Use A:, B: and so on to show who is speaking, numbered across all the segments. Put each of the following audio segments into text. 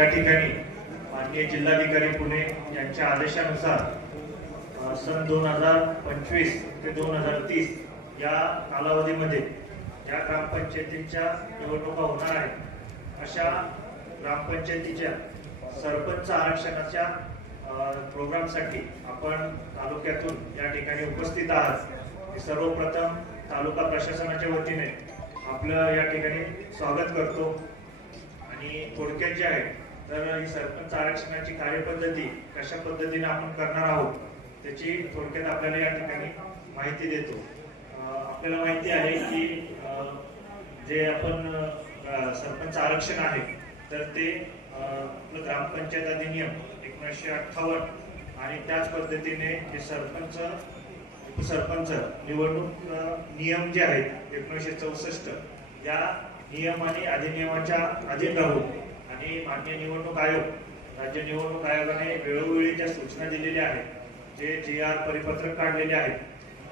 A: या ठिकाणी माननीय जिल्हाधिकारी पुणे यांच्या आदेशानुसार सन दोन हजार पंचवीस ते दोन हजार तीस या कालावधीमध्ये या ग्रामपंचायतींच्या निवडणुका होणार आहेत. अशा ग्रामपंचायतीच्या सरपंच आरक्षणाच्या प्रोग्रामसाठी आपण तालुक्यातून या ठिकाणी उपस्थित आहात. सर्वप्रथम तालुका प्रशासनाच्या वतीने आपलं या ठिकाणी स्वागत करतो. आणि थोडक्यात जे आहे तर सरपंच आरक्षणाची कार्यपद्धती कशा पद्धतीने आपण करणार आहोत त्याची थोडक्यात आपल्याला या ठिकाणी माहिती देतो. आपल्याला माहिती आहे की जे आपण सरपंच आरक्षण आहे तर ते आपलं ग्रामपंचायत अधिनियम एकोणीसशे अठ्ठावन्न आणि त्याच पद्धतीने जे सरपंच उपसरपंच निवडणूक नियम जे आहेत एकोणीसशे चौसष्ट या नियम आणि अधिनियमाच्या अधीन राहून आणि मान्य निवडणूक आयोग राज्य निवडणूक आयोगाने वेळोवेळी ज्या सूचना दिलेल्या आहेत जे जी आर परिपत्रक काढलेले आहेत.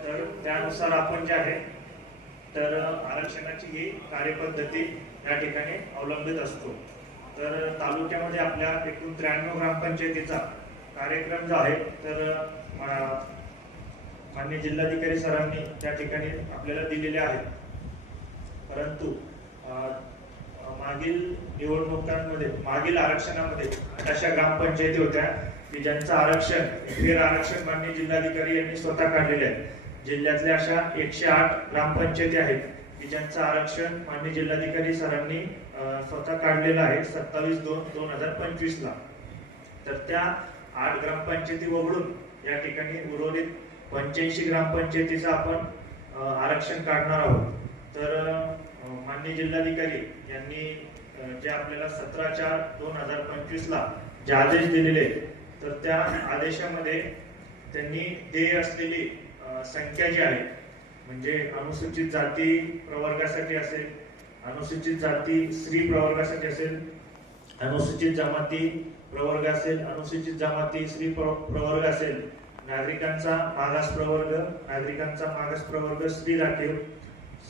A: तर त्यानुसार आपण जे आहे तर आरक्षणाची ही कार्यपद्धती या ठिकाणी अवलंबित असतो. तर तालुक्यामध्ये आपल्या एकूण त्र्याण्णव ग्रामपंचायतीचा कार्यक्रम जो आहे तर मान्य जिल्हाधिकारी सरांनी त्या ठिकाणी आपल्याला दिलेले आहेत. परंतु मागील निवडणुकांमध्ये मागील आरक्षणामध्ये अशा ग्रामपंचायती होत्या की ज्यांचं आरक्षण फेर आरक्षण माननीय जिल्हाधिकारी यांनी स्वतः काढलेले आहे. जिल्ह्यातल्या अशा एकशे आठ ग्रामपंचायती आहेत की ज्यांचं आरक्षण माननीय जिल्हाधिकारी सरांनी स्वतः काढलेलं आहे सत्तावीस दोन दोन हजार पंचवीस ला तर त्या आठ ग्रामपंचायती वगळून या ठिकाणी उर्वरित पंच्याऐंशी ग्रामपंचायतीचं आपण आरक्षण काढणार आहोत. तर मान्य माननीय जिल्हाधिकारी यांनी जे आपल्याला सतरा चार दोन हजार पंचवीस ला जे आदेश दिलेले आहेत, तर त्या आदेशामध्ये त्यांनी देय असलेली संख्या जी आहे म्हणजे अनुसूचित जाती प्रवर्गासाठी असेल अनुसूचित जाती स्त्री प्रवर्गासाठी असेल अनुसूचित जमाती प्रवर्ग असेल अनुसूचित जमाती स्त्री प्रवर्ग असेल नागरिकांचा मागास प्रवर्ग नागरिकांचा मागास प्रवर्ग स्त्री राखीव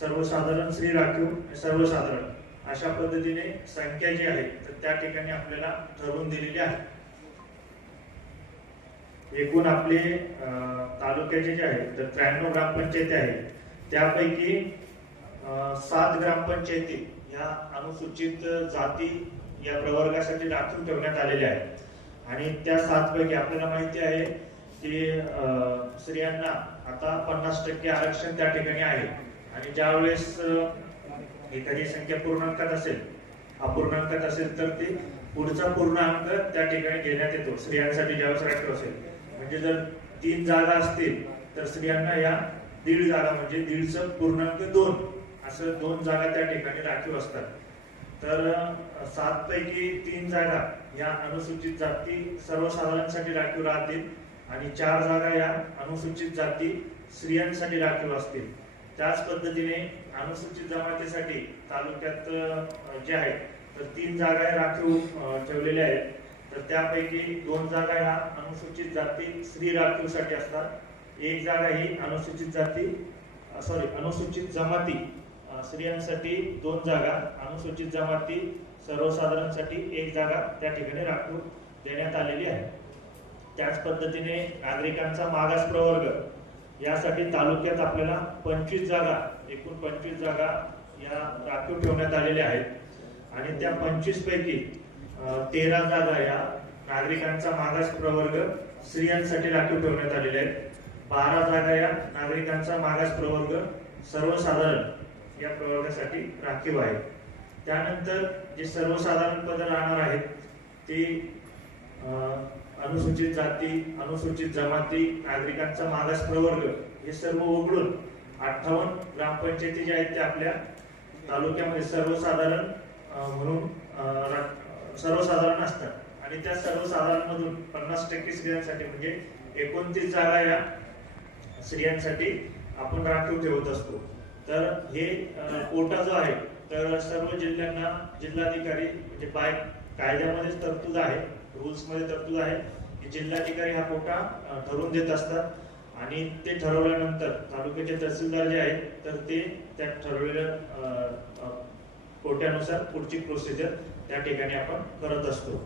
A: सर्वसाधारण श्री राखीव सर्वसाधारण अशा पद्धतीने संख्या जी आहे तर त्या ठिकाणी आपल्याला ठरवून दिलेली आहे. एकूण आपले तालुक्याचे जे आहे तर त्र्याण्णव ग्रामपंचायती आहे त्यापैकी सात ग्रामपंचायती या अनुसूचित जाती या प्रवर्गासाठी राखीव ठेवण्यात आलेल्या आहेत. आणि त्या सात पैकी आपल्याला माहिती आहे की अं, स्त्रियांना आता पन्नास टक्के आरक्षण त्या ठिकाणी आहे. आणि ज्यावेळेस एखादी संख्या पूर्णांकात असेल अपूर्णांकात असेल तर ते पुढचा पूर्णांक त्या ठिकाणी घेण्यात येतो स्त्रियांसाठी ज्यावेळेस राखीव असेल. म्हणजे जर तीन जागा असतील तर स्त्रियांना या दीड जागा म्हणजे दीडचं पूर्णांक दोन असं दोन जागा त्या ठिकाणी राखीव असतात. तर सात पैकी तीन जागा या अनुसूचित जाती सर्वसाधारणसाठी राखीव राहतील आणि चार जागा या अनुसूचित जाती स्त्रियांसाठी राखीव असतील. त्याच पद्धतीने अनुसूचित जमातीसाठी तालुक्यात जे आहेत तर तीन जागा राखीव ठेवलेल्या आहेत. तर त्यापैकी दोन जागा ह्या अनुसूचित जाती स्त्री राखीवसाठी असतात. एक जागा ही अनुसूचित जाती सॉरी अनुसूचित जमाती स्त्रियांसाठी दोन जागा अनुसूचित जमाती सर्वसाधारणसाठी एक जागा त्या ठिकाणी राखीव देण्यात आलेली आहे. त्याच पद्धतीने नागरिकांचा मागास प्रवर्ग यासाठी तालुक्यात आपल्याला पंचवीस जागा एकूण पंचवीस जागा या राखीव ठेवण्यात आलेल्या आहेत. आणि त्या पंचवीस पैकी तेरा जागा या नागरिकांचा मागास प्रवर्ग स्त्रियांसाठी राखीव ठेवण्यात आलेल्या आहेत. बारा जागा या नागरिकांचा मागास प्रवर्ग सर्वसाधारण या प्रवर्गासाठी राखीव आहे. त्यानंतर जे सर्वसाधारण पद राहणार आहेत ते अनुसूचित जाती अनुसूचित जमाती नागरिकांचा मागास प्रवर्ग हे सर्व वगळून अठ्ठावन्न ग्रामपंचायती ज्या आहेत त्या आपल्या तालुक्यामध्ये सर्वसाधारण म्हणून सर्वसाधारण असतात. आणि त्या सर्वसाधारणमधून पन्नास टक्के स्त्रियांसाठी म्हणजे एकोणतीस जागा या स्त्रियांसाठी आपण राखीव ठेवत असतो. तर हे कोटा जो आहे तर सर्व जिल्ह्यांना जिल्हाधिकारी म्हणजे बाय कायद्यामध्येच तरतूद आहे. रुल्समध्ये तरतूद आहे की जिल्हाधिकारी हा कोटा ठरवून देत असतात. आणि ते ठरवल्यानंतर तालुक्याचे तहसीलदार जे आहेत तर ते त्या ठरवलेल्या कोट्यानुसार पुढची प्रोसिजर त्या ठिकाणी आपण करत असतो.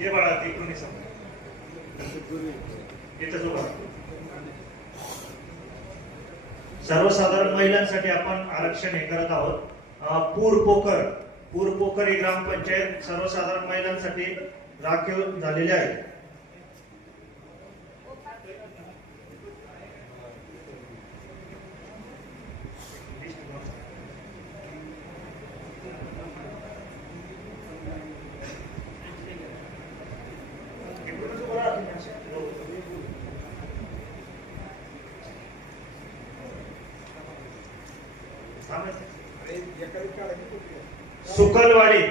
A: ये बाळा ते कोणी सर्वसाधारण महिलांसाठी आपण आरक्षण हे करत आहोत. पूर पोकर पूर पोखर ही ग्रामपंचायत सर्वसाधारण महिलांसाठी राखीव झालेली आहे. सुकलवाडी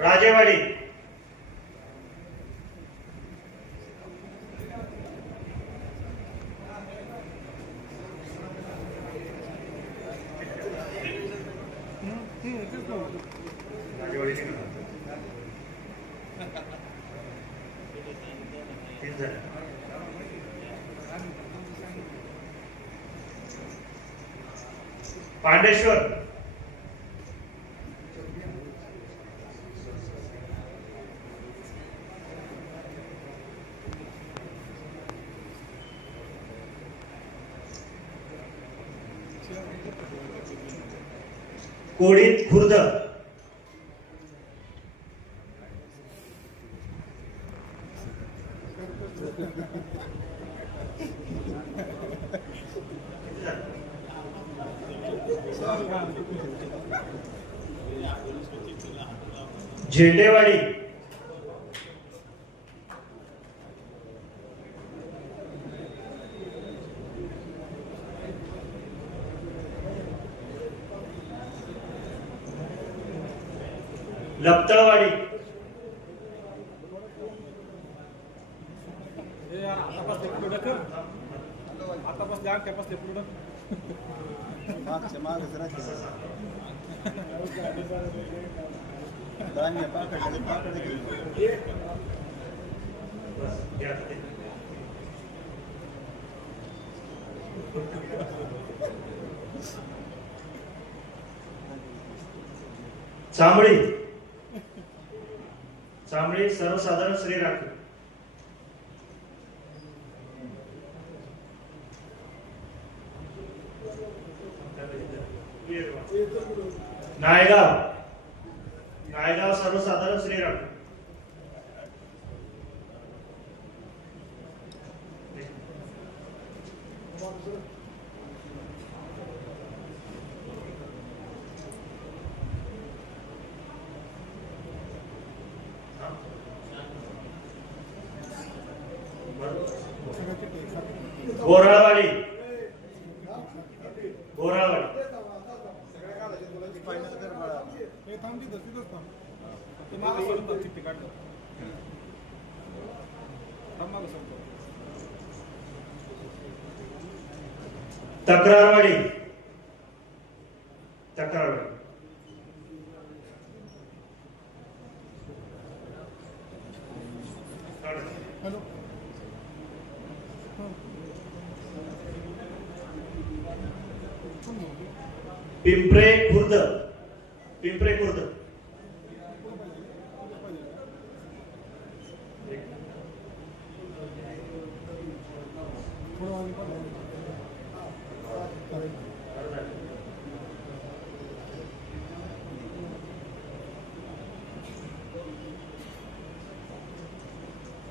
A: राजेवाडी नाही का? तीन झाले. पांडेश्वर. कोडीत खुर्द. झेंडेवाडी. लपतळवाडी.
B: आता बस बसले आमच्या बसले पुढं.
C: मागच्या मागच राहते. धान्य पाकडले पाकडे घेऊन
A: बस, घ्या आता चांबळी चांबळी सर्वसाधारण श्री राखीव नायगाव. नायगाव सर्वसाधारण श्री राखीव बोराळवाडी
B: हे तिथं तिथंच थांब ते मागं टाक चिठ्ठी काढलं मागं
A: तक्रारवाडी. तक्रारवाडी.
B: हॅलो.
A: पिंपरे खुर्द.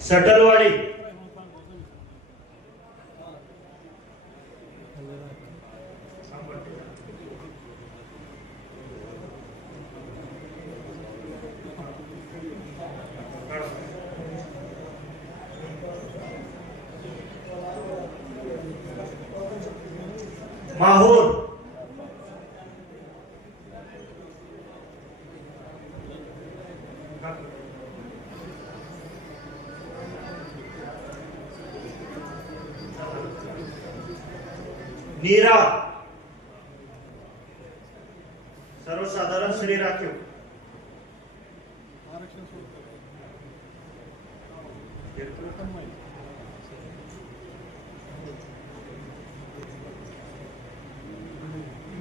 A: सटलवाडी. नीरा सर्वसाधारण श्री राखीव.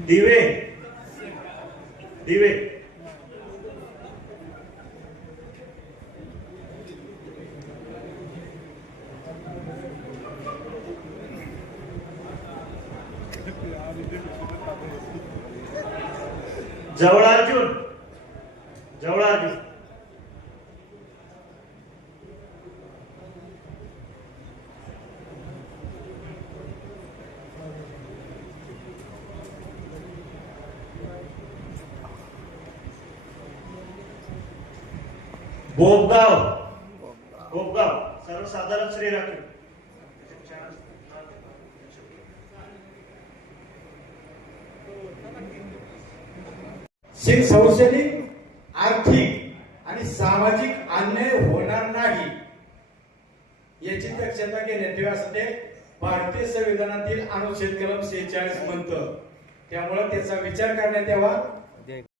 A: दिवे. दिवे. जवळ अर्जुन. जवळ अर्जुन. बोबगाव. बोबगाव. सर्वसाधारण श्री राखीव
D: शिक शैक्षणिक आर्थिक आणि सामाजिक अन्याय होणार नाही याची दक्षता घेण्यात यावी असते भारतीय संविधानातील अनुच्छेद कलम सेहेचाळीस म्हणतं. त्यामुळे त्याचा विचार करण्यात यावा.